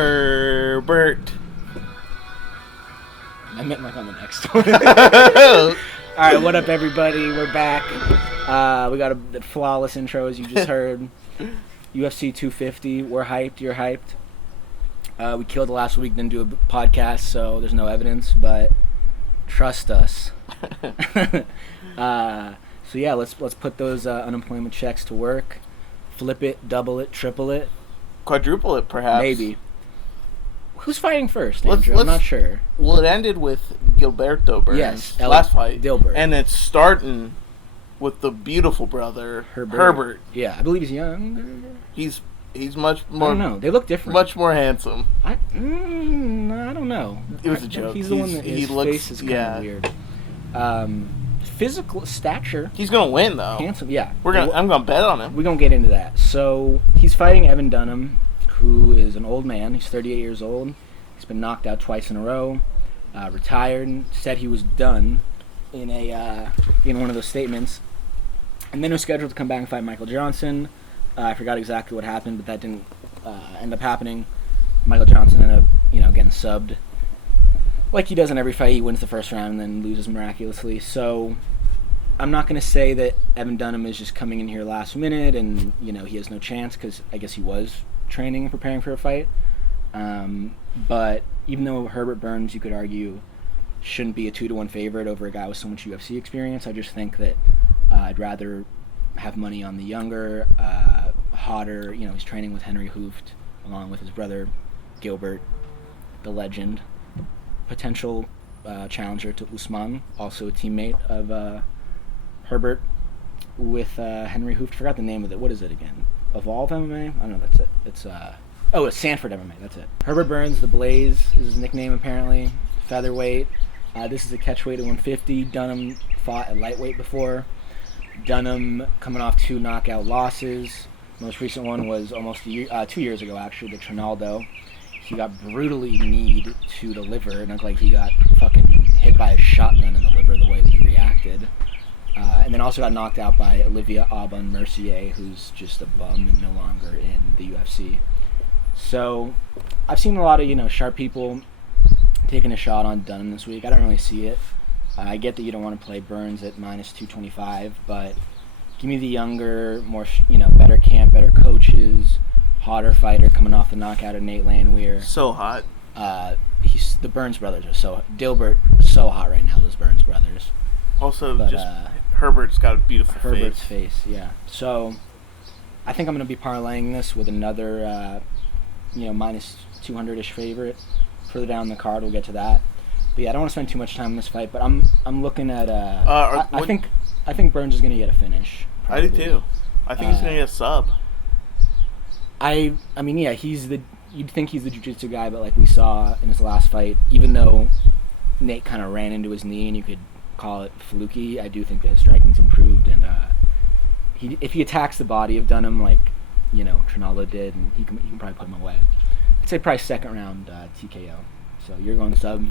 Herbert. I meant like on the next one. All right, what up, everybody? We're back. We got the flawless intro, as you just heard. UFC 250. We're hyped. You're hyped. We killed it last week, didn't do a podcast, so there's no evidence, but trust us. So yeah, let's put those unemployment checks to work. Flip it, double it, triple it. Quadruple it, perhaps. Maybe. Who's fighting first, Andrew? I'm not sure. Well, it ended with Gilberto Burns. Yes, last fight. Dilbert. And it's starting with the beautiful brother, Herbert. Yeah, I believe he's younger. He's much more... I don't know. They look different. Much more handsome. I don't know. It was a joke. He's the one that his face is kind of weird. Physical stature. He's going to win, though. Handsome, yeah. I'm going to bet on him. We're going to get into that. So, he's fighting Evan Dunham, who is an old man. He's 38 years old. He's been knocked out twice in a row. Retired. Said he was done in one of those statements. And then was scheduled to come back and fight Michael Johnson. I forgot exactly what happened, but that didn't end up happening. Michael Johnson ended up, getting subbed. Like he does in every fight, he wins the first round and then loses miraculously. So I'm not going to say that Evan Dunham is just coming in here last minute and, he has no chance, because I guess he was training and preparing for a fight. But even though Herbert Burns, you could argue, shouldn't be a 2-1 favorite over a guy with so much UFC experience, I just think that I'd rather have money on the younger, hotter, he's training with Henry Hooft, along with his brother Gilbert, the legend, potential challenger to Usman, also a teammate of Herbert with Henry Hooft. Forgot the name of it. What is it again? Evolve MMA? I don't know. That's it. It's Sanford MMA. That's it. Herbert Burns, the Blaze, is his nickname apparently. Featherweight. This is a catchweight at 150. Dunham fought at lightweight before. Dunham coming off 2 knockout losses. Most recent one was almost 2 years ago, actually, the Trinaldo. He got brutally kneed to the liver, and it looked like he got fucking hit by a shotgun in the liver the way that he reacted. And then also got knocked out by Olivia Aubin Mercier, who's just a bum and no longer in the UFC. So I've seen a lot of, sharp people taking a shot on Dunham this week. I don't really see it. I get that you don't want to play Burns at minus 225, but give me the younger, more, better camp, better coaches, hotter fighter coming off the knockout of Nate Landwehr. So hot. The Burns brothers are so... Dilbert, so hot right now, those Burns brothers. Also, Herbert's got a beautiful Herbert's face, yeah. So, I think I'm going to be parlaying this with another, minus 200-ish favorite. Further down the card, we'll get to that. But yeah, I don't want to spend too much time in this fight, but I'm looking at... I think Burns is going to get a finish. Probably. I do too. I think he's going to get a sub. I mean, yeah, you'd think he's the jiu-jitsu guy, but like we saw in his last fight, even though Nate kind of ran into his knee and you could call it fluky, I do think that his striking's improved, and if he attacks the body of Dunham like Trinaldo did, and he can probably put him away. I'd say probably second round TKO. So you're going sub.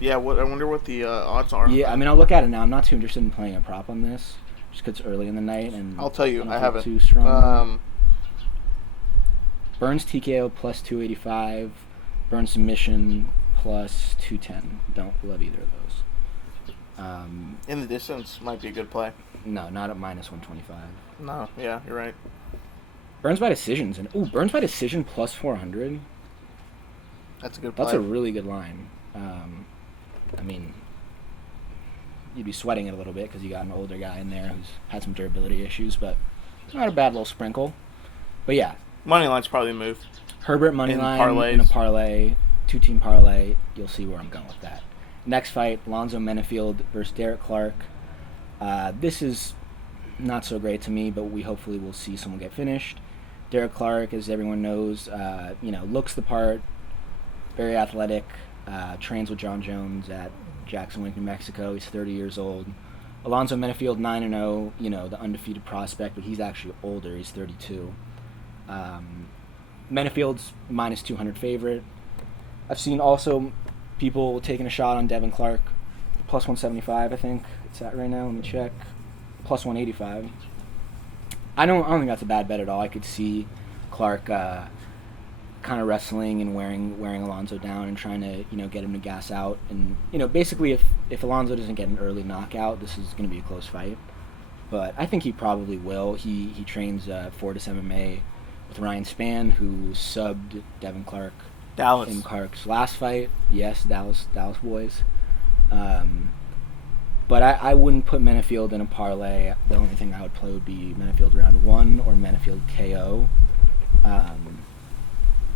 Yeah, I wonder what the odds are. Yeah, I mean, I'll look at it now. I'm not too interested in playing a prop on this, just because it's early in the night, and I'll tell you, I haven't. Too strong. Burns TKO plus 285, Burns submission plus 210. Don't love either of those. In the distance might be a good play. No, not at minus 125. No, yeah, you're right. Burns by decisions, and Burns by decision plus 400. That's a good play. That's a really good line. I mean, you'd be sweating it a little bit because you got an older guy in there who's had some durability issues, but it's not a bad little sprinkle. But yeah. Moneyline's probably a move. Herbert moneyline in a parlay, 2-team parlay. You'll see where I'm going with that. Next fight, Alonzo Meinifield versus Derek Clark. This is not so great to me, but we hopefully will see someone get finished. Derek Clark, as everyone knows, looks the part, very athletic, trains with John Jones at Jackson Wink, New Mexico. He's 30 years old. Alonzo Meinifield, 9-0, the undefeated prospect, but he's actually older. He's 32. Menifield's minus 200 favorite. I've seen also people taking a shot on Devin Clark, plus 175, I think it's at right now. Let me check. Plus 185. I don't think that's a bad bet at all. I could see Clark kind of wrestling and wearing Alonzo down and trying to get him to gas out. And basically if Alonzo doesn't get an early knockout, this is going to be a close fight. But I think he probably will. He trains Fortis MMA with Ryan Spann, who subbed Devin Clark Dallas. in Clark's last fight. Yes, Dallas boys. But I wouldn't put Meinifield in a parlay. The only thing I would play would be Meinifield round 1 or Meinifield KO.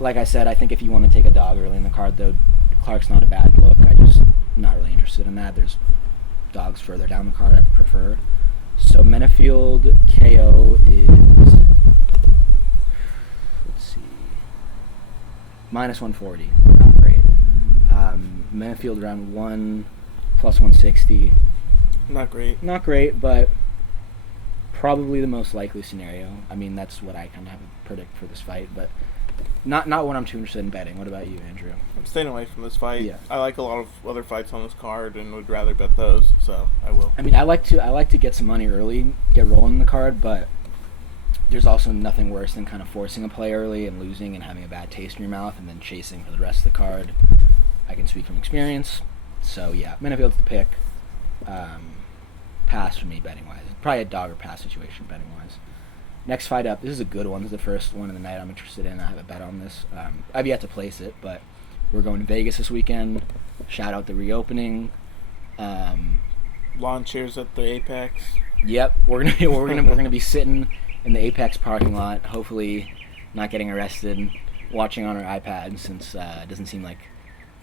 Like I said, I think if you want to take a dog early in the card, though, Clark's not a bad look. I just not really interested in that. There's dogs further down the card I prefer. So Meinifield KO is, let's see, minus 140. Not great. Meinifield round 1 plus 160. Not great. Not great, but probably the most likely scenario. I mean, that's what I kind of have to predict for this fight, but not what I'm too interested in betting. What about you, Andrew? I'm staying away from this fight. Yeah. I like a lot of other fights on this card and would rather bet those, so I will. I mean, I like to get some money early, get rolling in the card, but there's also nothing worse than kind of forcing a play early and losing and having a bad taste in your mouth and then chasing for the rest of the card. I can speak from experience. So, yeah, Meinifield's the pick. Pass for me, betting-wise. Probably a dog or pass situation, betting-wise. Next fight up, this is a good one. This is the first one of the night I'm interested in. I have a bet on this. I've yet to place it, but we're going to Vegas this weekend. Shout out the reopening. Lawn chairs at the Apex. Yep, we're gonna be sitting in the Apex parking lot, hopefully not getting arrested, watching on our iPad, since it doesn't seem like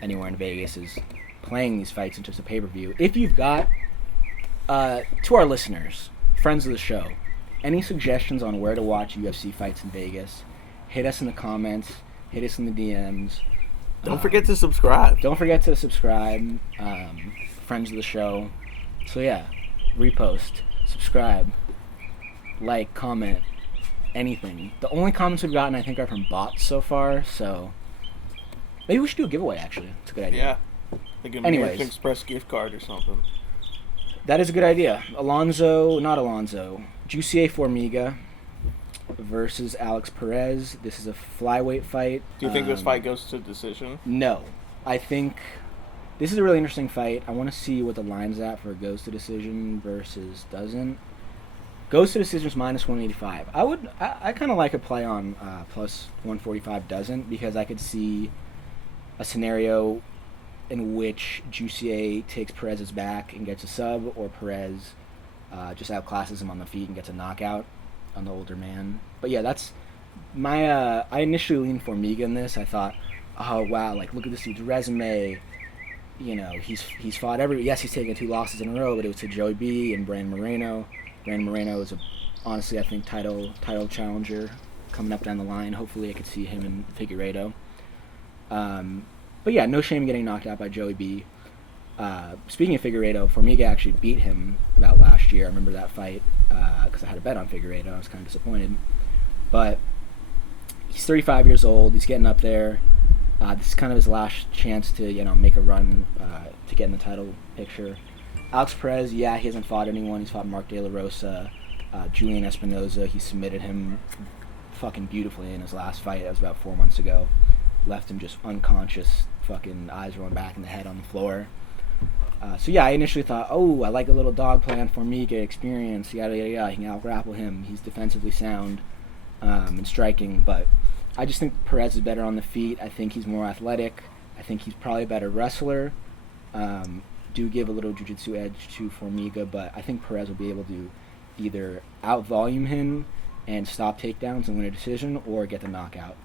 anywhere in Vegas is playing these fights in terms of pay-per-view. If you've got, to our listeners, friends of the show, any suggestions on where to watch UFC fights in Vegas, hit us in the comments, hit us in the DMs. Don't forget to subscribe. Don't forget to subscribe, friends of the show. So yeah, repost, subscribe, like, comment, anything. The only comments we've gotten, I think, are from bots so far, so maybe we should do a giveaway, actually. It's a good idea. Yeah. Like an Anyways. American Express gift card or something. That is a good idea. Jussier Formiga versus Alex Perez. This is a flyweight fight. Do you think this fight goes to decision? No. I think this is a really interesting fight. I want to see what the line's at for goes to decision versus doesn't. Goes to decision is minus 185. I kind of like a play on plus 145 doesn't, because I could see a scenario in which Jussier takes Perez's back and gets a sub, or Perez just outclasses him on the feet and gets a knockout on the older man. But yeah, that's my. I initially leaned Formiga in this. I thought, oh wow, like look at this dude's resume. You know, he's fought yes, he's taken 2 losses in a row, but it was to Joey B and Brandon Moreno. Brandon Moreno is honestly, I think, title challenger coming up down the line. Hopefully I could see him in Figueiredo. But yeah, no shame getting knocked out by Joey B. Speaking of Figueiredo, Formiga actually beat him about last year. I remember that fight because I had a bet on Figueiredo. I was kind of disappointed. But he's 35 years old. He's getting up there. This is kind of his last chance to make a run to get in the title picture. Alex Perez, yeah, he hasn't fought anyone. He's fought Mark De La Rosa, Julian Espinoza. He submitted him fucking beautifully in his last fight. That was about 4 months ago. Left him just unconscious, fucking eyes rolling back in the head on the floor. So yeah, I initially thought, oh, I like a little dog play on Formiga, experience, yada yada yada. He can out-grapple him. He's defensively sound and striking, but I just think Perez is better on the feet. I think he's more athletic. I think he's probably a better wrestler. Do give a little jiu-jitsu edge to Formiga, but I think Perez will be able to either out-volume him and stop takedowns and win a decision, or get the knockout.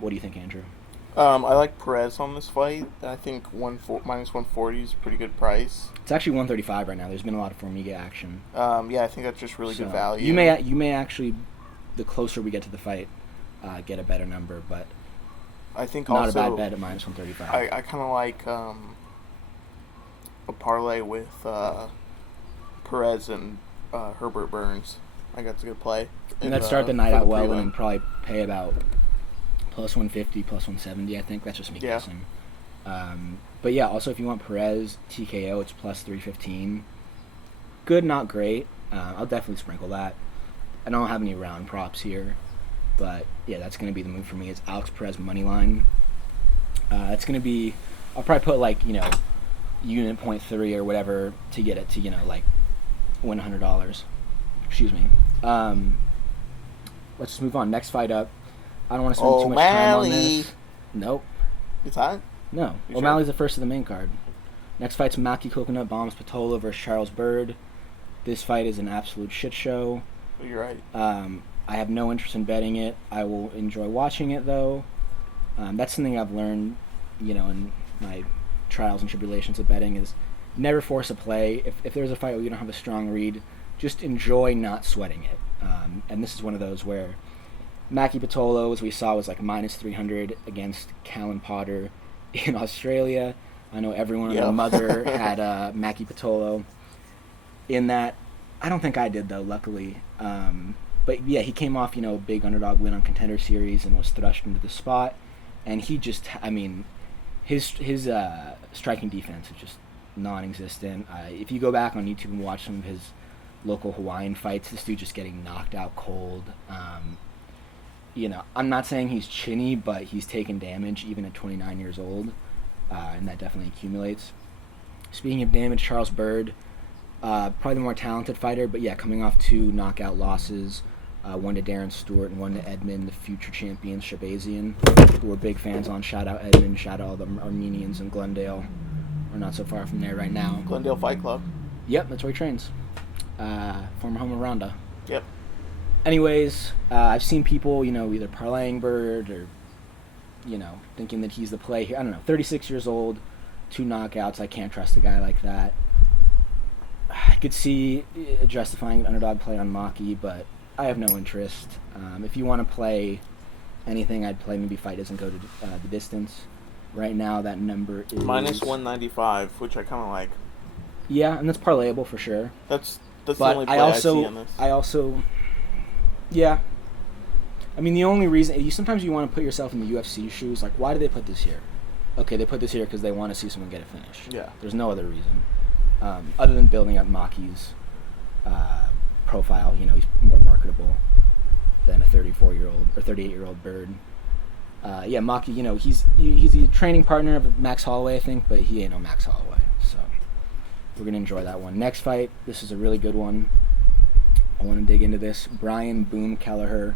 What do you think, Andrew? I like Perez on this fight. I think minus 140 is a pretty good price. It's actually 135 right now. There's been a lot of Formiga action. Yeah, I think that's just really good value. You may actually, the closer we get to the fight, get a better number, but I think not also, a bad bet at minus 135. I kind of like a parlay with Perez and Herbert Burns. I think that's a good play. And let's start the night out well and probably pay about plus 150, plus 170, I think. That's just me guessing. But yeah, also if you want Perez, TKO, it's plus 315. Good, not great. I'll definitely sprinkle that. I don't have any round props here. But yeah, that's going to be the move for me. It's Alex Perez money line. It's going to be, I'll probably put like, unit 0.3 or whatever to get it to, like win $100. Excuse me. Let's just move on. Next fight up. I don't want to spend too much time on this. Nope. It's hot? No. You O'Malley's sure? the first of the main card. Next fight's Maki Coconut Bombs Pitolo versus Charles Byrd. This fight is an absolute shit show. You're right. I have no interest in betting it. I will enjoy watching it, though. That's something I've learned, in my trials and tribulations of betting is never force a play. If there's a fight where you don't have a strong read, just enjoy not sweating it. And this is one of those where Maki Pitolo, as we saw, was like minus 300 against Callan Potter in Australia. I know everyone and their mother had Maki Pitolo in that. I don't think I did, though, luckily. But yeah, he came off, a big underdog win on Contender Series and was thrust into the spot. And he just, his striking defense is just non-existent. If you go back on YouTube and watch some of his local Hawaiian fights, this dude just getting knocked out cold. I'm not saying he's chinny, but he's taken damage even at 29 years old, and that definitely accumulates. Speaking of damage, Charles Byrd, probably the more talented fighter, but yeah, coming off 2 knockout losses, one to Darren Stewart and one to Edmund, the future champion Shabazian, who we're big fans on. Shout out Edmund, shout out all the Armenians in Glendale. We're not so far from there right now. Glendale Fight Club. Yep, that's where he trains. Former home of Ronda. Yep. Anyways, I've seen people, either parlaying Byrd or, thinking that he's the play here. I don't know, 36 years old, 2 knockouts. I can't trust a guy like that. I could see justifying an underdog play on Maki, but I have no interest. If you want to play anything, I'd play maybe fight doesn't go to the distance. Right now, that number is minus 195, which I kind of like. Yeah, and that's parlayable for sure. That's the but only play I see in this. Yeah. I mean, the only reason sometimes you want to put yourself in the UFC shoes. Like, why do they put this here? Okay, they put this here because they want to see someone get a finish. Yeah. There's no other reason, other than building up Maki's profile. He's more marketable than a 34-year-old or 38-year-old Byrd. Yeah, Maki. He's a training partner of Max Holloway, I think, but he ain't no Max Holloway. So we're gonna enjoy that one. Next fight. This is a really good one. I want to dig into this. Brian Boom Kelleher,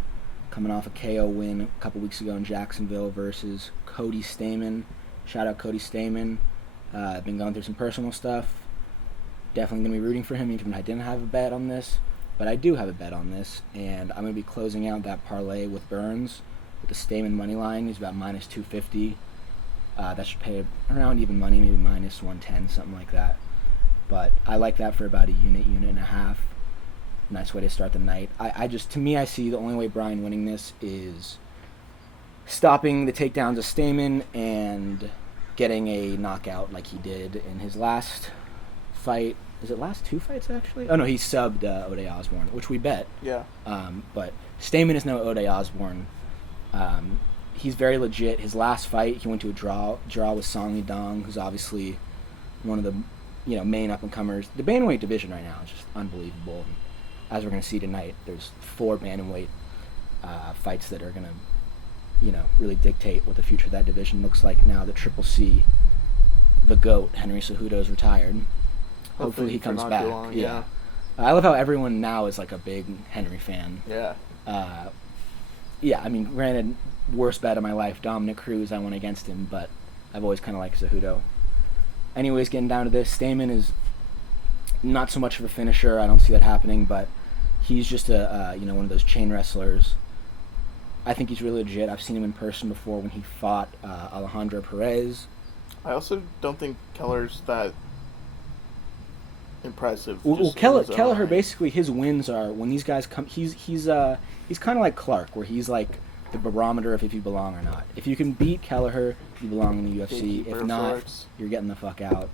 coming off a KO win a couple weeks ago in Jacksonville versus Cody Stamann. Shout out Cody Stamann. I've been going through some personal stuff. Definitely going to be rooting for him, even if I didn't have a bet on this. But I do have a bet on this, and I'm going to be closing out that parlay with Burns with the Stamann money line. He's about minus 250. That should pay around even money, maybe minus 110, something like that. But I like that for about a unit and a half. Nice way to start the night. To me, I see the only way Brian winning this is stopping the takedowns of Stamann and getting a knockout like he did in his last fight. Is it last 2 fights, actually? Oh, no, he subbed O'Day Osborne, which we bet. Yeah. But Stamann is no O'Day Osborne. He's very legit. His last fight, he went to a draw with Song Yadong, who's obviously one of the main up-and-comers. The bantamweight division right now is just unbelievable. As we're going to see tonight, there's 4 bantamweight fights that are going to, really dictate what the future of that division looks like now that Triple C, the GOAT, Henry Cejudo, is retired. Hopefully he comes back. Long, yeah. I love how everyone now is like a big Henry fan. Yeah. Yeah, I mean, granted, worst bet of my life, Dominic Cruz, I went against him, but I've always kind of liked Cejudo. Anyways, getting down to this, Stamann is not so much of a finisher. I don't see that happening, but he's just one of those chain wrestlers. I think he's really legit. I've seen him in person before when he fought Alejandro Perez. I also don't think Kelleher's that impressive. Well, Kelleher, basically, his wins are when these guys come. He's kind of like Clark, where he's like the barometer of if you belong or not. If you can beat Kelleher, you belong in the UFC. If not, you're getting the fuck out.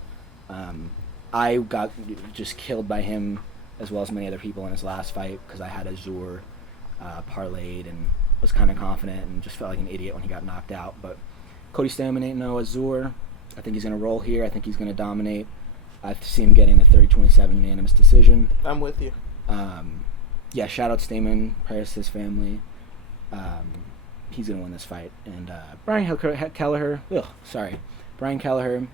I got just killed by him, as well as many other people in his last fight, because I had Azur parlayed and was kind of confident and just felt like an idiot when he got knocked out. But Cody Stamann ain't no Azur. I think he's going to roll here. I think he's going to dominate. I see him getting a 30-27 unanimous decision. I'm with you. Yeah, shout out Stamann, prayers to his family. He's going to win this fight. And Kelleher, Brian Kelleher,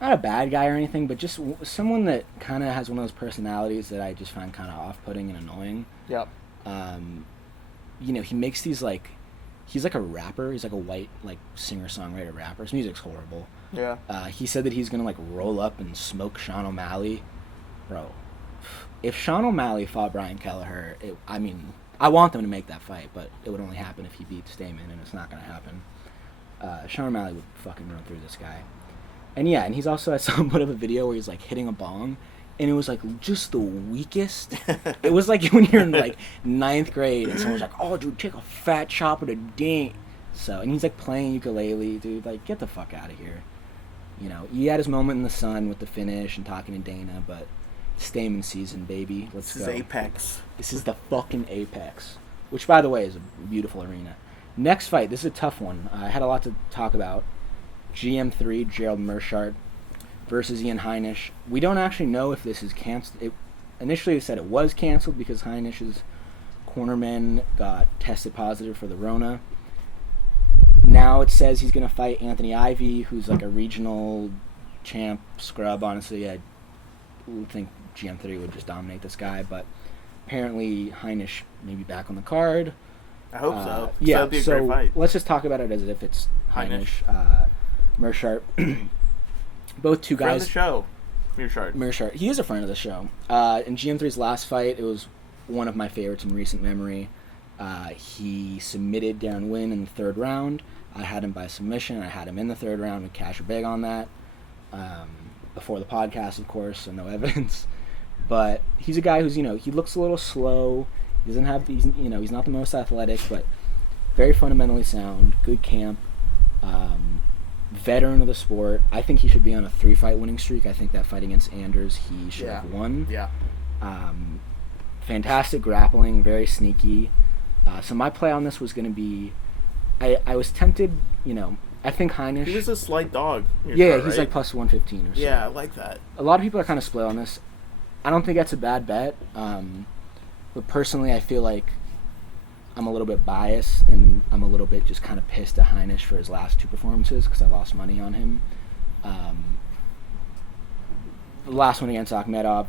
not a bad guy or anything, but just someone that kind of has one of those personalities that I just find kind of off-putting and annoying. Yep. He makes these, like, he's like a rapper. He's like a white, like, singer-songwriter rapper. His music's horrible. Yeah. He said that he's going to, like, roll up and smoke Sean O'Malley. Bro, if Sean O'Malley fought Brian Kelleher, I want them to make that fight, but it would only happen if he beat Stamann, and it's not going to happen. Sean O'Malley would fucking run through this guy. And he's also at some point of a video where he's, like, hitting a bong, and it was, like, just the weakest. It was like when you're in, like, 9th grade, and someone's like, oh, dude, take a fat chop with a dink. So, and he's, like, playing ukulele, dude. Like, get the fuck out of here. He had his moment in the sun with the finish and talking to Dana, but Stamann season, baby. Let's go. This is Apex. This is the fucking Apex. Which, by the way, is a beautiful arena. Next fight, this is a tough one. I had a lot to talk about. GM3, Gerald Meerschaert versus Ian Heinisch. We don't actually know if this is canceled. Initially, they said it was canceled because Heinisch's cornerman got tested positive for the Rona. Now it says he's going to fight Anthony Ivy, who's like a regional champ scrub. Honestly, I would think GM3 would just dominate this guy, but apparently Heinisch may be back on the card. I hope so. Yeah, that'd be a great fight. Let's just talk about it as if it's Heinisch. Meerschaert. Both two guys. Friend of the show, Meerschaert. He is a friend of the show. In GM3's last fight, it was one of my favorites in recent memory. He submitted Darren Wynn in the 3rd round. I had him by submission. I had him in the 3rd round with cash or big on that. Before the podcast, of course, so no evidence. But he's a guy who's, he looks a little slow. He doesn't have these, he's not the most athletic, but very fundamentally sound, good camp, veteran of the sport. I think he should be on a 3-fight winning streak. I think that fight against Anders, he should have won. Yeah. Fantastic grappling, very sneaky. So my play on this was going to be, I was tempted, I think Heinisch. He was a slight dog. He's right? like plus 115 or so. Yeah, I like that. A lot of people are kind of split on this. I don't think that's a bad bet. But personally, I feel like I'm a little bit biased, and I'm a little bit just kind of pissed at Heinisch for his last 2 performances because I lost money on him. The last one against Akhmedov,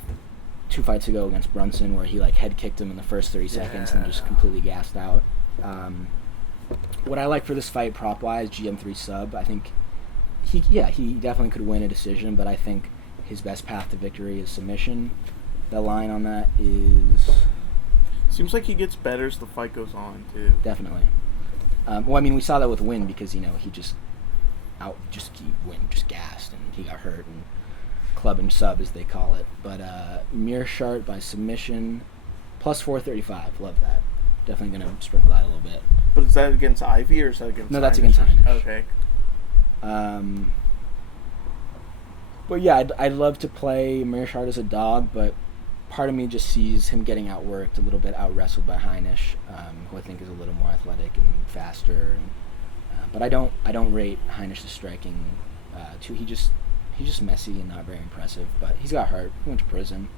2 fights ago against Brunson, where he like head kicked him in the first 30 seconds and just completely gassed out. What I like for this fight prop wise, GM3 sub, I think he definitely could win a decision, but I think his best path to victory is submission. The line on that is... Seems like he gets better as the fight goes on, too. Definitely. We saw that with Wynn because, he just gassed and he got hurt and club and sub, as they call it. But Meerschaert by submission, plus 435. Love that. Definitely going to sprinkle that a little bit. But is that against Ivy or is that against No, that's against Heinisch. Okay. But yeah, I'd love to play Meerschaert as a dog, but part of me just sees him getting outworked, a little bit out-wrestled by Heinisch, who I think is a little more athletic and faster. But I don't rate Heinisch's striking too. He's just messy and not very impressive. But he's got hurt. He went to prison.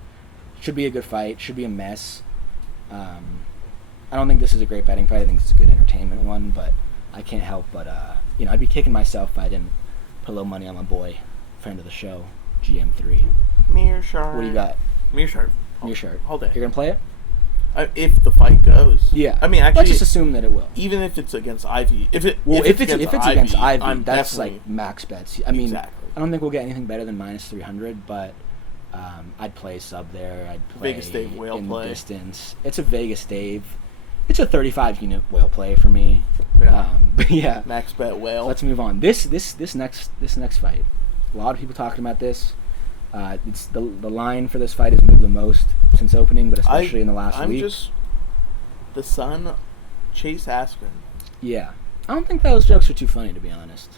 Should be a good fight. Should be a mess. I don't think this is a great betting fight. I think it's a good entertainment one. But I can't help but I'd be kicking myself if I didn't put a little money on my boy, friend of the show, GM3. Meerschaert. What do you got? Meerschaert. Hold it. You're gonna play it? If the fight goes. Yeah. Actually, let's just assume that it will. Even if it's against Ivy. If it's against Ivy, I'm that's definitely... like max bets. Exactly. I don't think we'll get anything better than minus 300, but I'd play sub there. I'd play Vegas Dave whale in play. Distance. It's a Vegas Dave. It's a 35-unit whale play for me. Yeah. But yeah. Max bet whale. Let's move on. This next fight. A lot of people talking about this. It's the line for this fight has moved the most since opening, but especially in the last week. The son, Chase Askren. Yeah. I don't think those jokes are too funny, to be honest.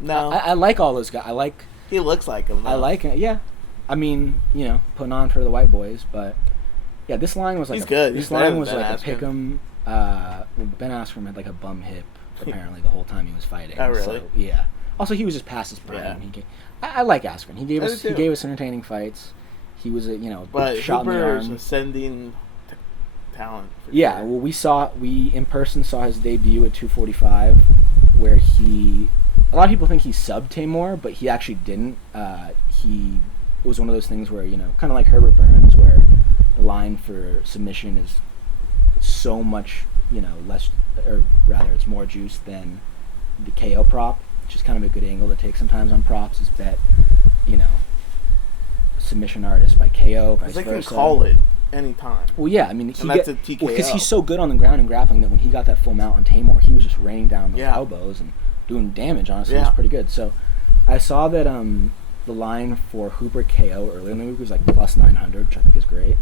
No. I like all those guys. He looks like him, though. I like it, yeah. Putting on for the white boys, but yeah, this line was like he's good. This line was like a pick'em. Ben Askren had like a bum hip apparently the whole time he was fighting. Oh, really? So, yeah. Also, he was just past his prime. Yeah. I like Askren. He gave us entertaining fights. He was but shot in the arm. Hooper's ascending talent. Yeah, sure. well, we in person saw his debut at 245, where a lot of people think he subbed Tamor, but he actually didn't. It was one of those things where, kind of like Herbert Burns, where the line for submission is so much, less, or rather, it's more juice than the KO prop, which is kind of a good angle to take sometimes on props, is bet, submission artist by KO, vice They versa. can call it anytime. Well, yeah, I mean, that's a TKO. because he's so good on the ground and grappling that when he got that full mount on Tamor, he was just raining down those elbows and doing damage. Honestly, it was pretty good. So, I saw that the line for Hooper KO earlier in the week was like plus 900, which I think is great.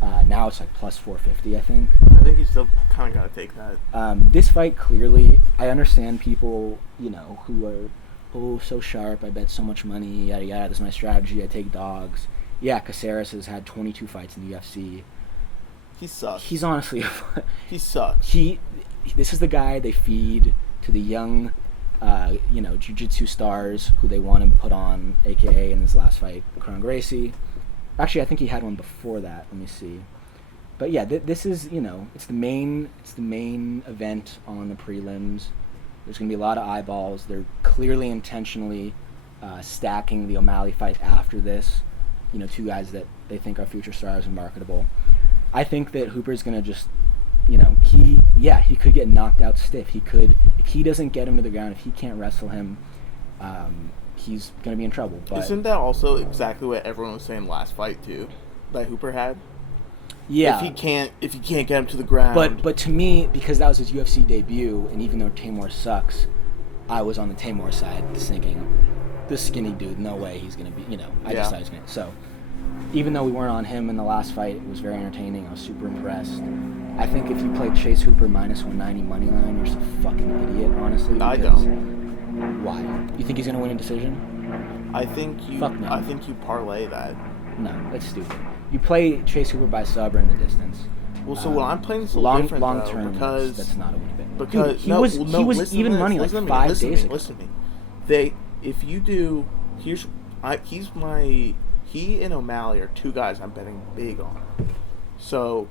Now it's like plus 450, I think. I think you still kind of got to take that. This fight, clearly, I understand people, who are, so sharp, I bet so much money, yada yada, this is my strategy, I take dogs. Yeah, Caceres has had 22 fights in the UFC. He sucks. He's honestly... he sucks. This is the guy they feed to the young, jiu-jitsu stars who they want to put on, a.k.a. in his last fight, Kron Gracie. Actually, I think he had one before that. Let me see. But yeah, this is, it's the main event on the prelims. There's going to be a lot of eyeballs. They're clearly intentionally stacking the O'Malley fight after this. Two guys that they think are future stars and marketable. I think that Hooper's going to just, he could get knocked out stiff. He could, if he doesn't get him to the ground, if he can't wrestle him, he's going to be in trouble. But isn't that also exactly what everyone was saying last fight too, that Hooper had? Yeah. If he can't get him to the ground. But to me, because that was his UFC debut, and even though Tamor sucks, I was on the Tamor side, just thinking, this skinny dude, no way he's going to be, I decided he's going to. So, even though we weren't on him in the last fight, it was very entertaining. I was super impressed. I think if you play Chase Hooper minus 190 money line, you're just a fucking idiot, honestly. I don't. Why? You think he's going to win a decision? I think you. Fuck no. I think you parlay that. No, that's stupid. You play Chase Hooper by sub or in the distance. Well, so what I'm playing is a long, different long though, term, because that's not a win bet. Because dude, he was even money like 5 days ago. Listen to me. If you do, he and O'Malley are two guys I'm betting big on. So,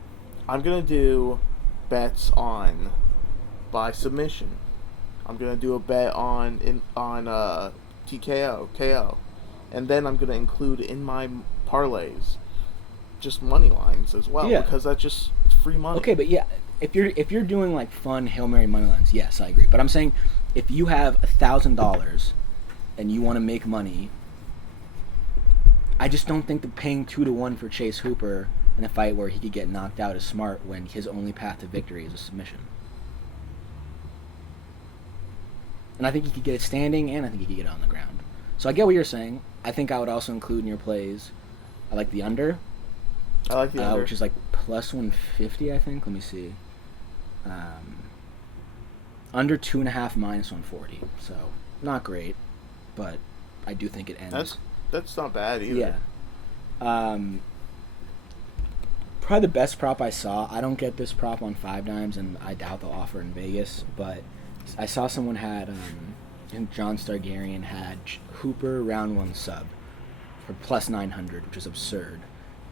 I'm gonna do bets on by submission. I'm gonna do a bet on TKO, KO, and then I'm gonna include in my parlays just money lines as well, because that's just it's free money. Okay, but yeah, if you're doing like fun Hail Mary money lines, yes, I agree. But I'm saying if you have $1,000 and you want to make money, I just don't think that paying 2-1 for Chase Hooper in a fight where he could get knocked out is smart when his only path to victory is a submission. And I think he could get it standing, and I think he could get it on the ground. So I get what you're saying. I think I would also include in your plays, I like the under. I like the under. Which is like plus 150, I think. Let me see. Under 2.5 minus 140. So not great, but I do think it ends. That's not bad either. Yeah. Probably the best prop I saw. I don't get this prop on 5 dimes, and I doubt they'll offer in Vegas. But I saw someone had, I think John Stargarian had Hooper round 1 sub for plus 900, which is absurd.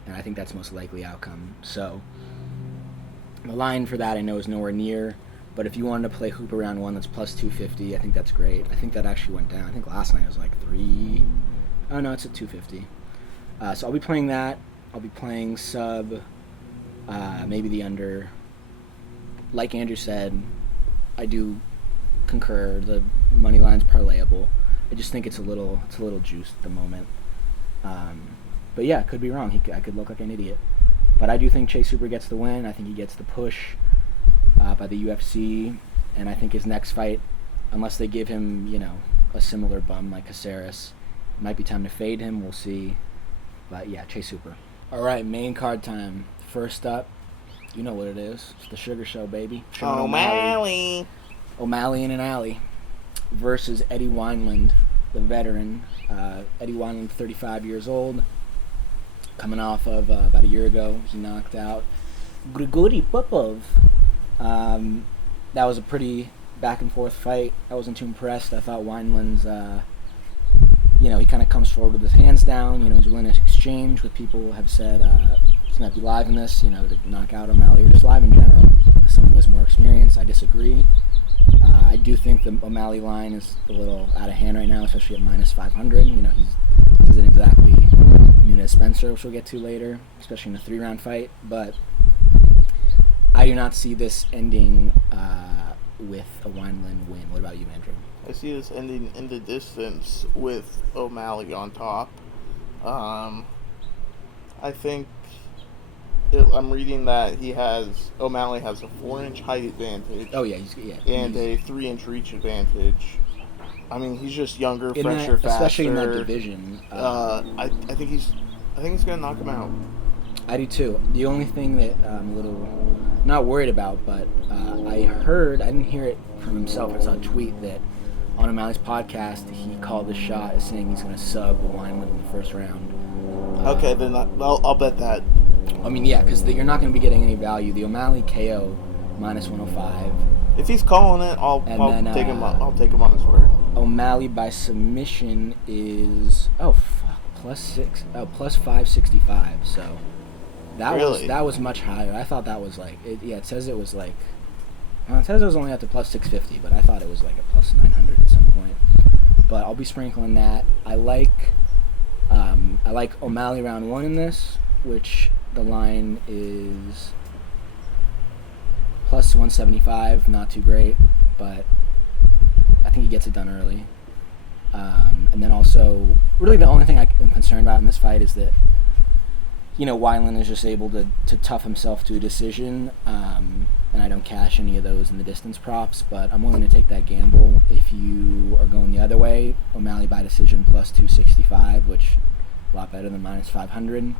And I think that's the most likely outcome. So the line for that I know is nowhere near. But if you wanted to play Hooper round 1, that's plus 250. I think that's great. I think that actually went down. I think last night it was like 3. Oh no, it's at 250. So I'll be playing that. I'll be playing sub, maybe the under. Like Andrew said, I do concur. The money line's parlayable. I just think it's a little juiced at the moment. But yeah, could be wrong. I could look like an idiot. But I do think Chase Hooper gets the win. I think he gets the push by the UFC. And I think his next fight, unless they give him, a similar bum like Caceres, might be time to fade him. We'll see. But yeah, Chase Hooper. All right, main card time. First up, you know what it is. It's the Sugar Show, baby. O'Malley in an alley versus Eddie Wineland, the veteran. Eddie Wineland, 35 years old. Coming off of about a year ago, he knocked out Grigory Popov. That was a pretty back and forth fight. I wasn't too impressed. I thought Wineland's, he kind of comes forward with his hands down. He's willing to exchange. What people have said he might be live in this, to knock out O'Malley, or just live in general. As someone who has more experience, I disagree. I do think the O'Malley line is a little out of hand right now, especially at minus 500. This isn't exactly Nunes Spencer, which we'll get to later, especially in a 3-round fight. But I do not see this ending with a Wineland win. What about you, Andrew? I see this ending in the distance with O'Malley on top. I think I'm reading that O'Malley has a 4-inch height advantage. Oh yeah, and a 3-inch reach advantage. I mean, he's just younger, fresher, faster. Especially in that division. I think he's gonna knock him out. I do too. The only thing that I'm a little not worried about, but I didn't hear it from himself. I saw a tweet that on O'Malley's podcast, he called the shot as saying he's going to sub Wineland in the first round. Okay, then I'll bet that. I mean, yeah, because you're not going to be getting any value. The O'Malley KO minus 105. If he's calling it, I'll take him on his word. O'Malley by submission is plus 565. So that was much higher. I thought that was like it says it was like. It says it was only up to plus 650, but I thought it was like a plus 900 at some point. But I'll be sprinkling that. I like O'Malley round 1 in this, which the line is plus 175, not too great, but I think he gets it done early. And then also, really the only thing I'm concerned about in this fight is that, Wineland is just able to tough himself to a decision, and I don't cash any of those in the distance props, but I'm willing to take that gamble. If you are going the other way, O'Malley by decision plus 265, which a lot better than minus 500.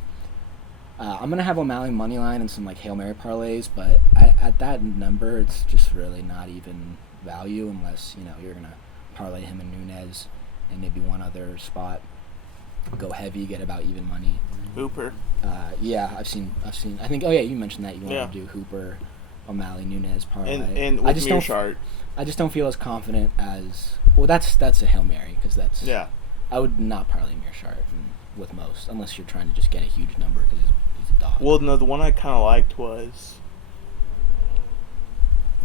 I'm going to have O'Malley money line and some like Hail Mary parlays, but at that number, it's just really not even value unless, you're going to parlay him and Nunes and maybe one other spot. Go heavy, get about even money. Hooper. Yeah, I've seen. I think. Oh yeah, you mentioned that you want to do Hooper, O'Malley, Nunes parlay. And with Mearshart. I just don't feel as confident as. Well, that's a Hail Mary because that's. Yeah. I would not parlay Mearshart with most unless you're trying to just get a huge number because he's a dog. Well, no, the one I kind of liked was.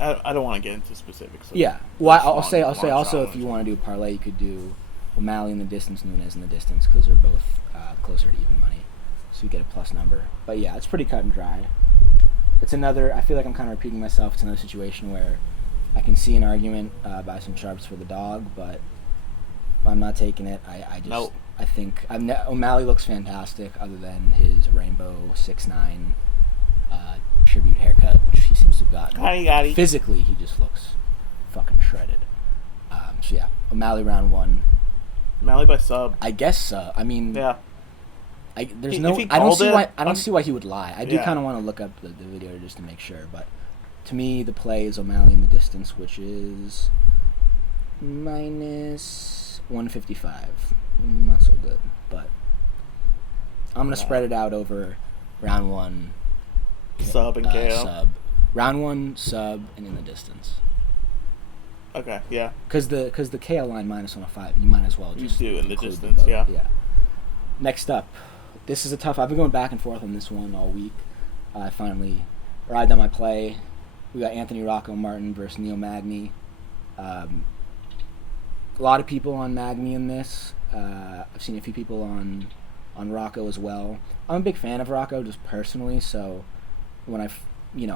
I don't want to get into specifics. Yeah. Well, I'll say also if you want to do a parlay, you could do O'Malley in the distance, Nunes in the distance, because they're both closer to even money, so you get a plus number. But yeah, it's pretty cut and dry. It's another. I feel like I'm kind of repeating myself. It's another situation where I can see an argument by some sharps for the dog, but I'm not taking it. I think O'Malley looks fantastic, other than his rainbow 6'9" tribute haircut, which he seems to have gotten. Got it. Physically, he just looks fucking shredded. So yeah, O'Malley round 1. O'Malley by sub. I guess. I mean. Yeah. I don't see why he would lie. I do kind of want to look up the video just to make sure, but to me the play is O'Malley in the distance, which is minus 155. Not so good, but I'm gonna spread it out over round 1. Sub and KO. Sub. Round 1 sub and in the distance. Okay, yeah. Because the KO line minus 105, you might as well just do in the distance, yeah. Next up, this is a tough. I've been going back and forth on this one all week. I finally arrived on my play. We got Anthony Rocco Martin versus Neil Magny. A lot of people on Magny in this. I've seen a few people on Rocco as well. I'm a big fan of Rocco just personally, so when I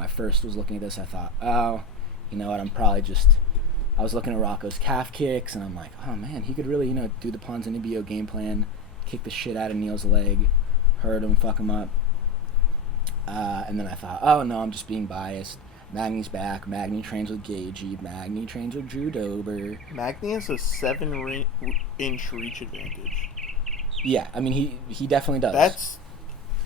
first was looking at this, I thought, oh, you know what, I was looking at Rocco's calf kicks, and I'm like, oh man, he could really, do the Ponzinibbio game plan, kick the shit out of Neil's leg, hurt him, fuck him up. And then I thought, oh no, I'm just being biased. Magny's back. Magny trains with Gagey. Magny trains with Drew Dober. Magny has a 7-inch reach advantage. Yeah, I mean, he definitely does.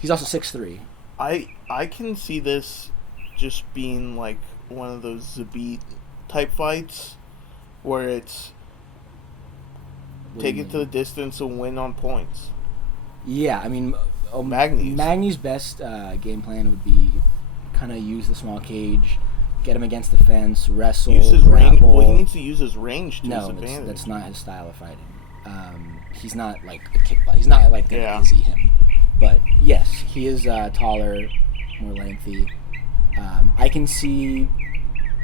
He's also 6'3". I can see this just being like one of those Zabit type fights where it's take it to the distance and win on points. Yeah, I mean, Magny's best game plan would be kind of use the small cage, get him against the fence, wrestle, use his grapple. range. Well, he needs to use his range to his advantage. No, that's not his style of fighting. He's not like a kickboxer. He's not like going to easy him. But yes, he is taller, more lengthy. I can see.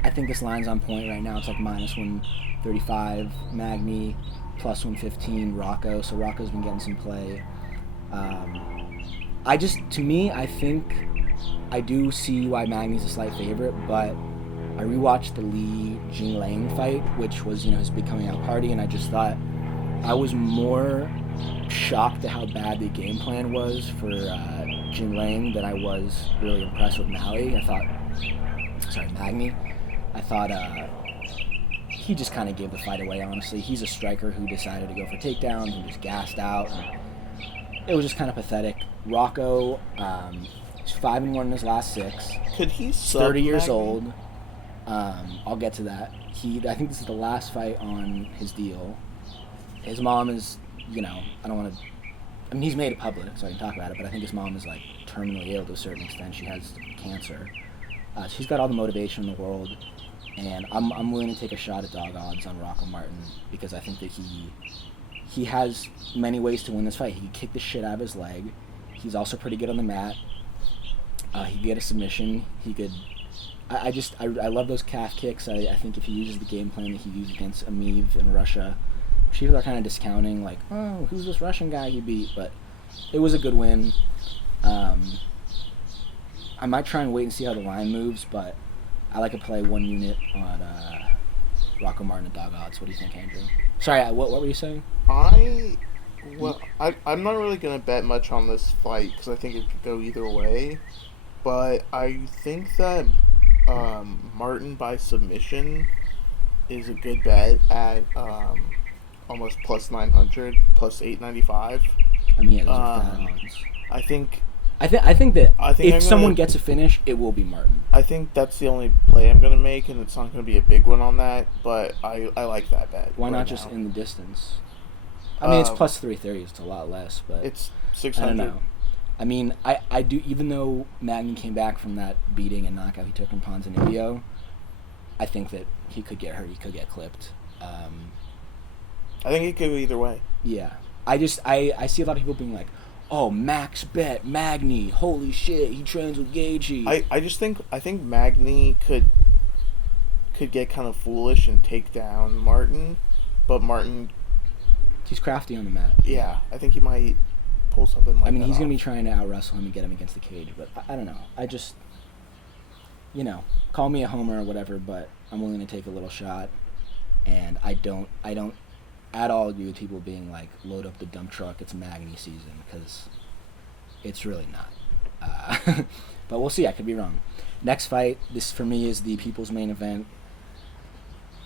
I think this line's on point right now. It's like minus 135 Magny, plus 115 Rocco. So Rocco's been getting some play. To me, I think I do see why Magny's a slight favorite, but I rewatched the Lee Jing Lang fight, which was, his big coming out party, and I just thought I was more shocked at how bad the game plan was for Jing Lang than I was really impressed with Magny. I thought he just kind of gave the fight away, honestly. He's a striker who decided to go for takedowns and just gassed out. And it was just kind of pathetic. Rocco, he's 5-1 in his last 6. Could he He's 30 years old. I'll get to that. I think this is the last fight on his deal. His mom is, I don't want to... I mean, he's made it public, so I can talk about it, but I think his mom is, terminally ill to a certain extent. She has cancer. So he's got all the motivation in the world, and I'm willing to take a shot at dog odds on Rocco Martin because I think that he has many ways to win this fight. He can kick the shit out of his leg. He's also pretty good on the mat. He could get a submission. He could... I love those calf kicks. I think if he uses the game plan that he used against Amiv in Russia, people are kind of discounting, oh, who's this Russian guy he beat? But it was a good win. I might try and wait and see how the line moves, but I like to play 1 unit on Rocco Martin at dog odds. What do you think, Andrew? Sorry, what were you saying? I'm not really going to bet much on this fight because I think it could go either way. But I think that Martin by submission is a good bet at almost plus 900, plus 895. I mean, yeah, those are fat odds. I think that if someone gets a finish, it will be Martin. I think that's the only play I'm going to make, and it's not going to be a big one on that, but I like that bet. Why not just in the distance? I mean, it's plus 330. It's a lot less, but... It's 600. I don't know. I mean, I do... Even though Magny came back from that beating and knockout he took from Ponzinibbio, I think that he could get hurt. He could get clipped. I think it could go either way. Yeah. I see a lot of people being like, oh, max bet, Magny, holy shit, he trains with Gagey. I think Magny could get kind of foolish and take down Martin, but Martin... He's crafty on the mat. Yeah, I think he might pull something like that. I mean, he's going to be off. trying to out-wrestle him and get him against the cage, but I don't know. I just, call me a homer or whatever, but I'm willing to take a little shot, and I don't at all agree with people being like, load up the dump truck, it's Magny season, because it's really not. But we'll see, I could be wrong. Next fight, this for me is the people's main event.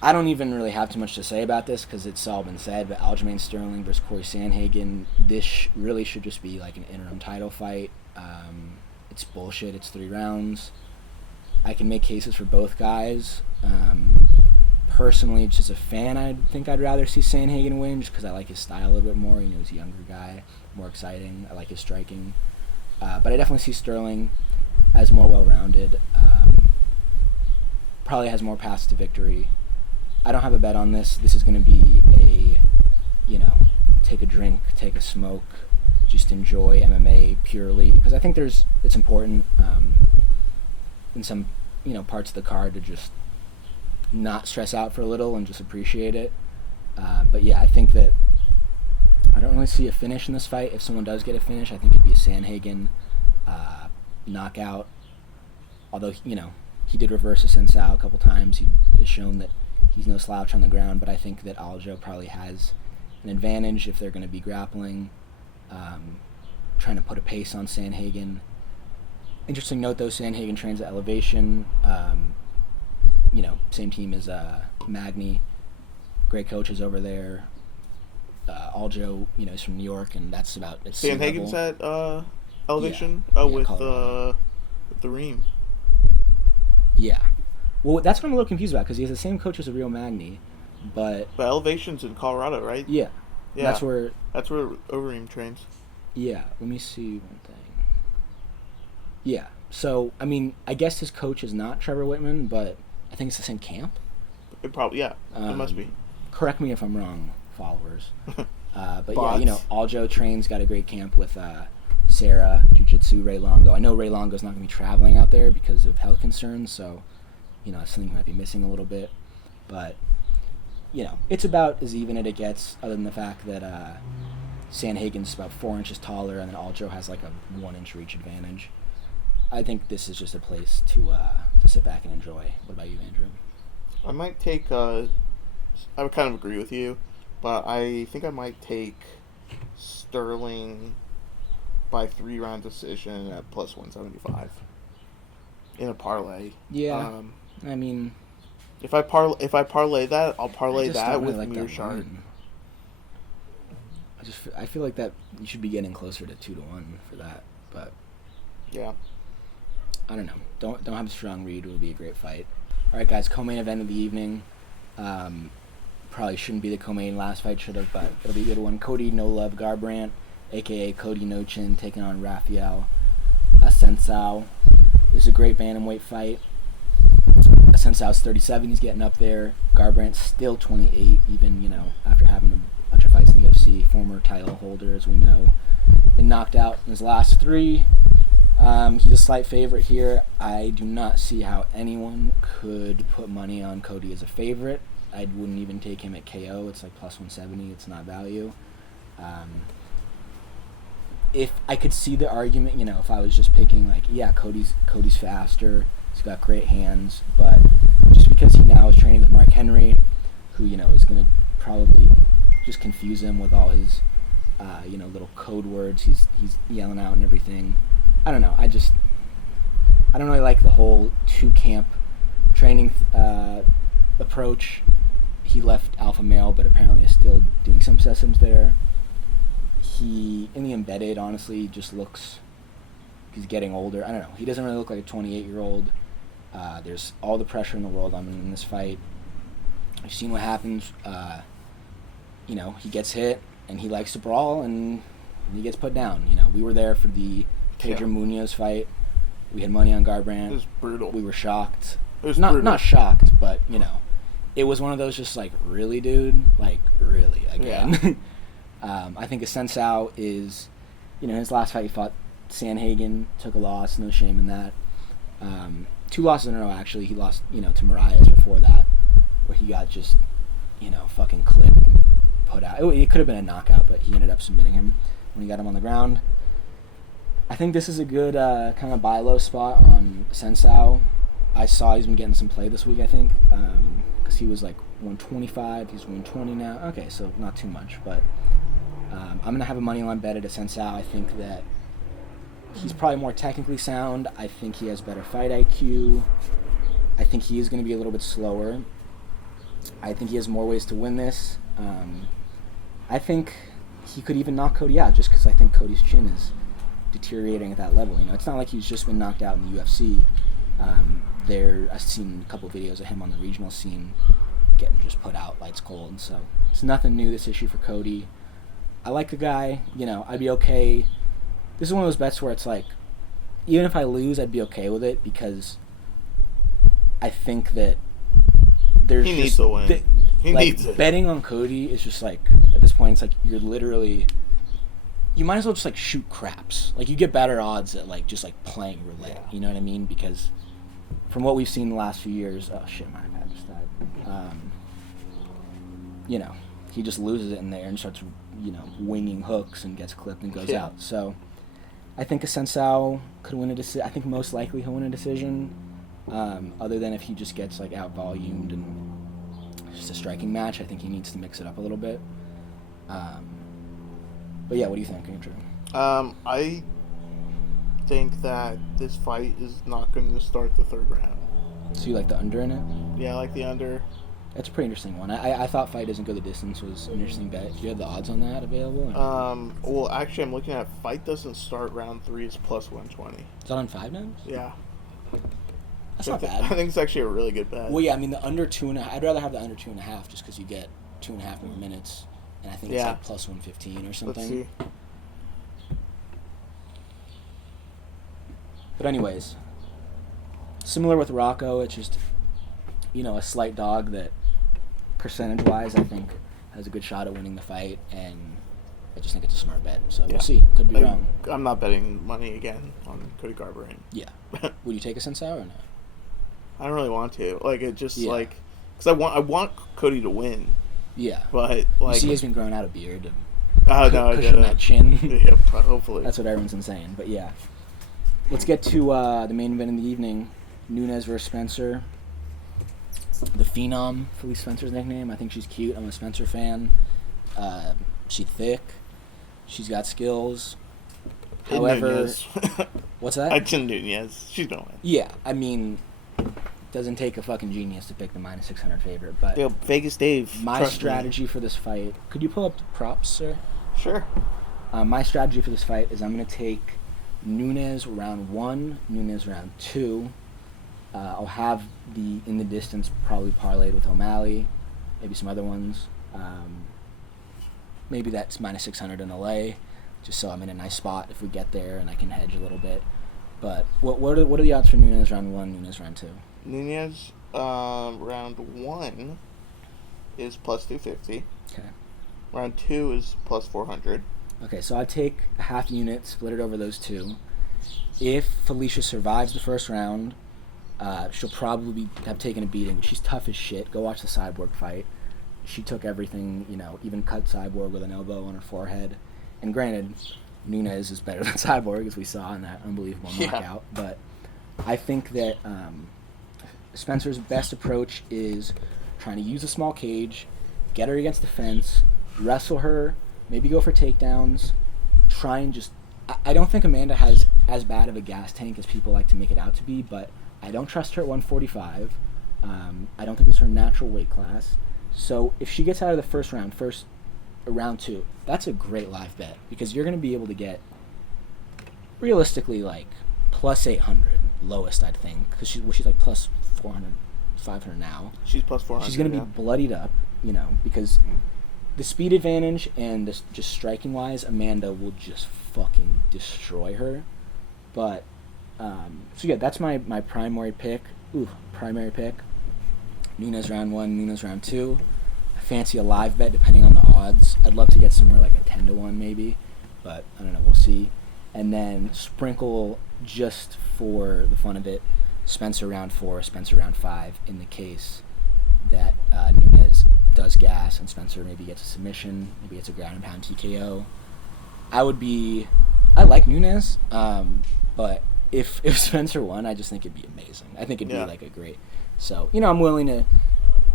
I don't even really have too much to say about this because it's all been said, but Aljamain Sterling versus Corey Sandhagen, this really should just be like an interim title fight. It's bullshit, it's 3 rounds. I can make cases for both guys. Personally, just as a fan, I think I'd rather see Sandhagen win just because I like his style a little bit more. He's a younger guy, more exciting. I like his striking. But I definitely see Sterling as more well-rounded. Probably has more paths to victory. I don't have a bet on this. This is going to be a, take a drink, take a smoke, just enjoy MMA purely. Because I think it's important in some, parts of the card to just not stress out for a little and just appreciate it. But yeah, I think that I don't really see a finish in this fight. If someone does get a finish, I think it'd be a Sandhagen knockout. Although, he did reverse a Sensao a couple times. He has shown that he's no slouch on the ground, but I think that Aljo probably has an advantage if they're going to be grappling, trying to put a pace on Sandhagen. Interesting note, though, Sandhagen trains at Elevation. Same team as Magny. Great coaches over there. Aljo, is from New York, and that's about it. Sandhagen's at Elevation with the Ream. Yeah. Well, that's what I'm a little confused about because he has the same coach as a real Magny, but Elevation's in Colorado, right? Yeah. Yeah. That's where Overeem trains. Yeah. Let me see one thing. Yeah. So, I mean, I guess his coach is not Trevor Whitman, but I think it's the same camp. It probably, yeah. It must be. Correct me if I'm wrong, followers. But Bots. yeah, Aljo trains, got a great camp with Sarah, Jiu-Jitsu, Ray Longo. I know Ray Longo's not going to be traveling out there because of health concerns, so, it's something he might be missing a little bit. But, it's about as even as it gets, other than the fact that Sandhagen's about 4 inches taller, and then Aljo has like a 1 inch reach advantage. I think this is just a place to sit back and enjoy. What about you, Andrew? I might take. I would kind of agree with you, but I think I might take Sterling by 3-round decision at plus 175 in a parlay. Yeah, if I parlay that, I'll parlay that with like Mearshart. I feel like that you should be getting closer to 2-1 for that, but yeah, I don't know. Don't have a strong read. It will be a great fight. All right, guys. Co-main event of the evening. Probably shouldn't be the co-main. Last fight should have, but it'll be a good one. Cody No Love Garbrandt, aka Cody No Chin, taking on Raphael Assuncao. This is a great bantamweight fight. Assuncao's 37. He's getting up there. Garbrandt's still 28, even after having a bunch of fights in the UFC. Former title holder, as we know, been knocked out in his last 3. He's a slight favorite here. I do not see how anyone could put money on Cody as a favorite. I wouldn't even take him at KO. It's like plus 170. It's not value. If I could see the argument, if I was just picking Cody's faster. He's got great hands, but just because he now is training with Mark Henry, who is going to probably just confuse him with all his little code words he's yelling out and everything. I don't know. I don't really like the whole 2-camp training approach. He left Alpha Male, but apparently is still doing some sessions there. He, in the embedded, honestly, just looks... He's getting older. I don't know. He doesn't really look like a 28-year-old. There's all the pressure in the world on him in this fight. I've seen what happens. He gets hit, and he likes to brawl, and he gets put down. We were there for the Pedro Munoz fight. We had money on Garbrandt. It was brutal. We were shocked. It was not shocked, but it was one of those just like, really, dude, like really again. Yeah. I think Assuncao is, his last fight he fought Sandhagen, took a loss, no shame in that. 2 losses in a row actually. He lost to Marias before that, where he got just fucking clipped and put out. It could have been a knockout, but he ended up submitting him when he got him on the ground. I think this is a good kind of buy low spot on Assuncao. I saw he's been getting some play this week, I think, because he was like 125. He's 120 now. Okay, so not too much, but I'm going to have a money line bet at Assuncao. I think that he's probably more technically sound. I think he has better fight IQ. I think he is going to be a little bit slower. I think he has more ways to win this. I think he could even knock Cody out just because I think Cody's chin is deteriorating at that level. It's not like he's just been knocked out in the UFC. I've seen a couple of videos of him on the regional scene getting just put out lights cold. So it's nothing new, this issue for Cody. I like the guy. I'd be okay. This is one of those bets where it's like, even if I lose, I'd be okay with it because I think that there's he needs to win. He needs it. Betting on Cody is just like, at this point, it's like you're literally... You might as well just like shoot craps. Like you get better odds at like just like playing roulette. Yeah. You know what I mean? Because from what we've seen the last few years, oh shit, my iPad just died. He just loses it in there and starts, winging hooks and gets clipped and goes out. So I think Assuncao could win a decision. I think most likely he'll win a decision. Other than if he just gets like out volumed and just a striking match, I think he needs to mix it up a little bit. But yeah, what do you think, Andrew? I think that this fight is not going to start the 3rd round. So you like the under in it? Yeah, I like the under. That's a pretty interesting one. I thought fight doesn't go the distance was an interesting bet. Do you have the odds on that available? Well, actually, I'm looking at fight doesn't start round 3 is plus 120. Is that on 5 now? Yeah. That's not bad. I think it's actually a really good bet. Well, yeah, I mean, the under 2.5. I'd rather have the under 2.5 just because you get 2.5 more minutes. And I think it's like plus 115 or something. Let's see. But anyways, similar with Rocco, it's just, a slight dog that percentage-wise I think has a good shot at winning the fight. And I just think it's a smart bet. So Yeah. we'll see. Could be wrong. I'm not betting money again on Cody Garbrandt. Yeah. Would you take a Sensao or no? I don't really want to. Like, it just, Yeah. like... Because I want Cody to win. Yeah. But, like... You see he's been growing out a beard. To oh, no, I cushion didn't. that chin. Yeah, hopefully. That's what everyone's been saying. But yeah. Let's get to the main event in the evening. Nunes versus Spencer. The Phenom, Felicia Spencer's nickname. I think she's cute. I'm a Spencer fan. She's thick. She's got skills. However, Nunes. what's that? I can Nunes. She's going to win. Yeah, I mean, doesn't take a fucking genius to pick the minus 600 favorite. But Yo, Vegas Dave. my trust me. strategy for this fight. Could you pull up the props, sir? Sure. My strategy for this fight is I'm going to take Nunes round 1, Nunes round 2. I'll have the in the distance probably parlayed with O'Malley, maybe some other ones. Maybe that's minus 600 in LA, just so I'm in a nice spot if we get there and I can hedge a little bit. But what are the odds for Nunes round 1, Nunes round 2? Nunes, round 1 is plus 250. Okay. Round 2 is plus 400. Okay, so I take a half unit, split it over those two. If Felicia survives the first round, she'll probably have taken a beating, but she's tough as shit. Go watch the Cyborg fight. She took everything, even cut Cyborg with an elbow on her forehead. And granted, Nunes is better than Cyborg, as we saw in that unbelievable knockout. But I think that Spencer's best approach is trying to use a small cage, get her against the fence, wrestle her, maybe go for takedowns, try and just... I don't think Amanda has as bad of a gas tank as people like to make it out to be, but I don't trust her at 145. I don't think it's her natural weight class. So if she gets out of the first round, round 2, that's a great live bet because you're going to be able to get realistically like plus 800 lowest, I'd think, because she's like plus 400, 500 now. She's plus 400. She's going to be bloodied up, because the speed advantage and just striking wise, Amanda will just fucking destroy her. But so yeah, that's my primary pick. Nunes round 1, Nunes round 2. I fancy a live bet depending on the odds. I'd love to get somewhere like a 10-1 maybe, but I don't know, we'll see. And then sprinkle, just for the fun of it, Spencer round 4, Spencer round 5 in the case that Nunes does gas and Spencer maybe gets a submission, maybe gets a ground and pound TKO. I like Nunes, but if Spencer won, I just think it'd be amazing. I think it'd be like a great... So, I'm willing to,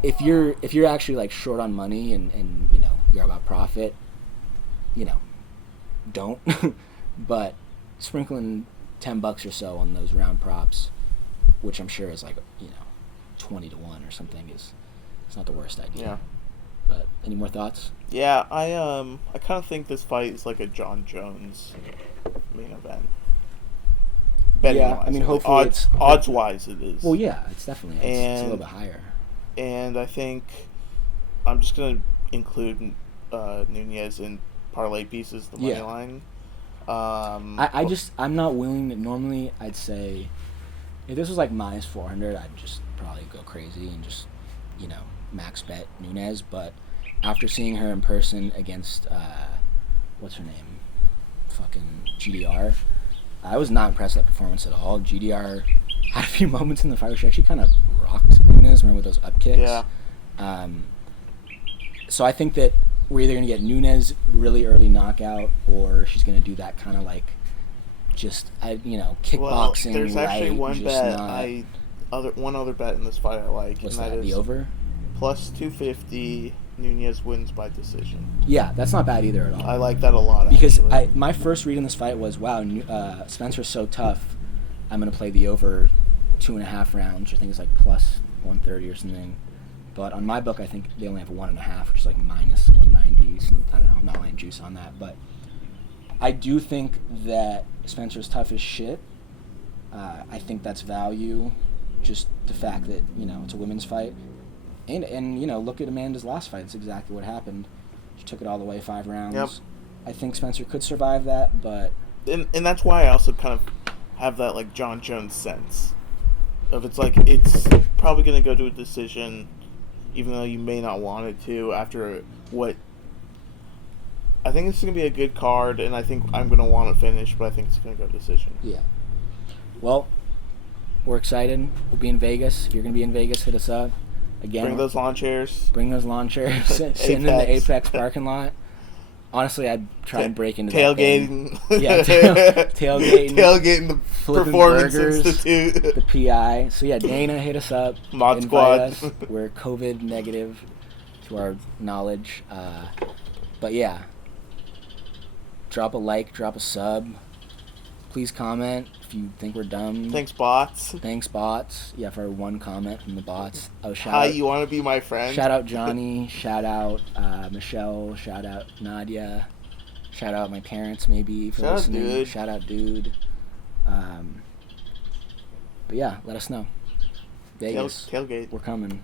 if you're actually like short on money and you're about profit, don't. But sprinkling $10 or so on those round props, which I'm sure is like 20-1 or something, it's not the worst idea. Yeah. But any more thoughts? Yeah, I kind of think this fight is like a John Jones main event. Yeah, I mean, hopefully odds-wise it is. Well, yeah, it's definitely it's a little bit higher. And I think I'm just gonna include Nunes in parlay pieces, the money line. I'm not willing to. Normally, I'd say if this was like minus 400, I'd just probably go crazy and just max bet Nunes. But after seeing her in person against what's her name, fucking GDR. I was not impressed with that performance at all. GDR had a few moments in the fight where she actually kind of rocked Nunes, remember, with those up kicks. Yeah. So I think that we're either going to get Nunes really early knockout, or she's going to do that kind of like just kickboxing. Well, there's actually one bet. one other bet in this fight I like. What's and that? The over? Plus 250. Nunes wins by decision. Yeah, that's not bad either at all. I like that a lot, because actually. my first read in this fight was, wow, Spencer's so tough, I'm going to play the over 2.5 rounds, which I think is like plus 130 or something. But on my book, I think they only have 1.5, which is like minus 190. So I don't know, I'm not laying juice on that. But I do think that Spencer's tough as shit. I think that's value, just the fact that, it's a women's fight. And look at Amanda's last fight. It's exactly what happened. She took it all the way, 5 rounds. Yep. I think Spencer could survive that, but... And that's why I also kind of have that, like, John Jones sense. Of it's probably going to go to a decision, even though you may not want it to, after what I think this is gonna be a good card, and I think I'm gonna want to finish, but I think it's gonna go decision. Yeah. Well, we're excited. We'll be in Vegas. If you're gonna be in Vegas, hit us up. Again, Bring those lawn chairs. Bring those lawn chairs. Sitting in the Apex parking lot. Honestly, I'd try and break into tailgating. That thing. Yeah, tailgating the flipping Performance burgers, Institute. The PI. So yeah, Dana, hit us up. Mod invite Squad. Us. We're COVID negative, to our knowledge. But yeah, drop a like, drop a sub. Please comment if you think we're dumb. Thanks, bots. Thanks, bots. Yeah, for our one comment from the bots. Oh, Hi, you want to be my friend? Shout out Johnny. Shout out Michelle. Shout out Nadia. Shout out my parents, maybe, for listening. Dude. Shout out, dude. But yeah, let us know. Vegas. Tailgate. We're coming.